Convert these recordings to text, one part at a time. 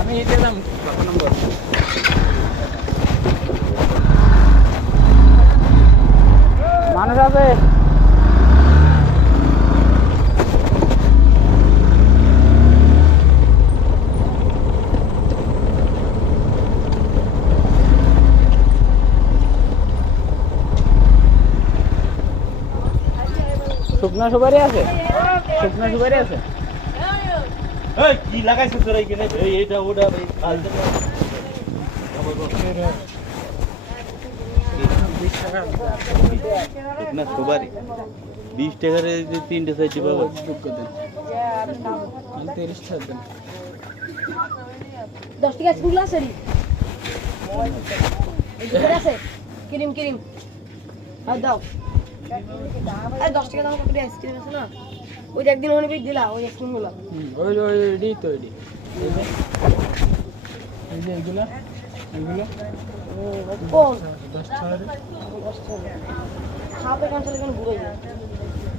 আমি এটা দাম কত নম্বর মানুষ আছে শুকনা সুপারি আছে শুকনা সুপারি আছে এই কি লাগাইছিস তোরা এখানে এই এটা ওটা এই আলতে না সুপারি 20 টাকার এই যে তিনটে সাইজে পাবো বুক করে দেন 30 টাকা দেন 10 টাকা স্কুল আছে রে এই যে আছে ক্রিম ক্রিম আর দাও আর 10 টাকা দাম করে আইসক্রিম আছে না ওই একদিন ওনে বিল দিলা ওই আইসক্রিম গুলো ওই ওই রেডি তো রেডি এই যে এগুলা এগুলো কোন 10 টাকা খাবে কাঁচা লাগেন ঘুরে যায়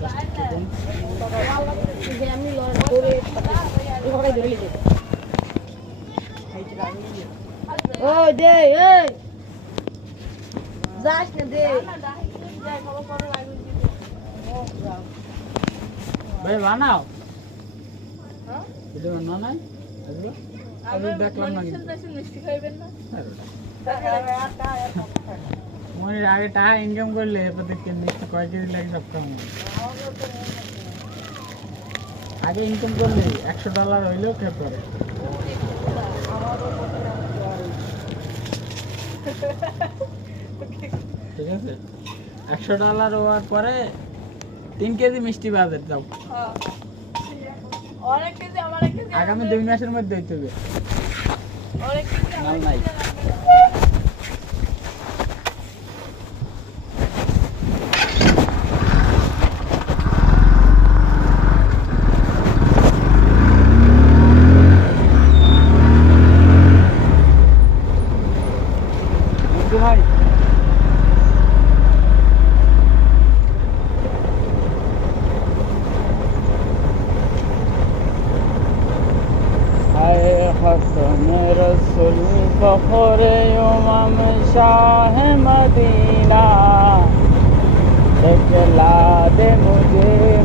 10 টাকা দেন যে আমি ধরে এই ভাগাই ধরে লিখে ওই দে এই যাস না দে ভাই বানাও হ্যাঁ এটা বানাও না এগুলো আমি দেখলাম না কিন্তু মিষ্টি খাইবেন না মনে আগে টাকা ইনকাম করলে এরপর দেখতে মিষ্টি কয় কেজি লাগে সব কাম আগে ইনকাম করলে $100 হইলেও খেয়ে পড়ে ঠিক আছে $100 হওয়ার পরে 3 কেজি মিষ্টি বাজার দাও অনেক কেজি আমার এক কেজি আগামী 2 মাসের মধ্যে দিতে হবে অনেক কেজি নাও নাই ভাই حسن رسول فخر امم شاہ مدینہ دکھلا دے مجھے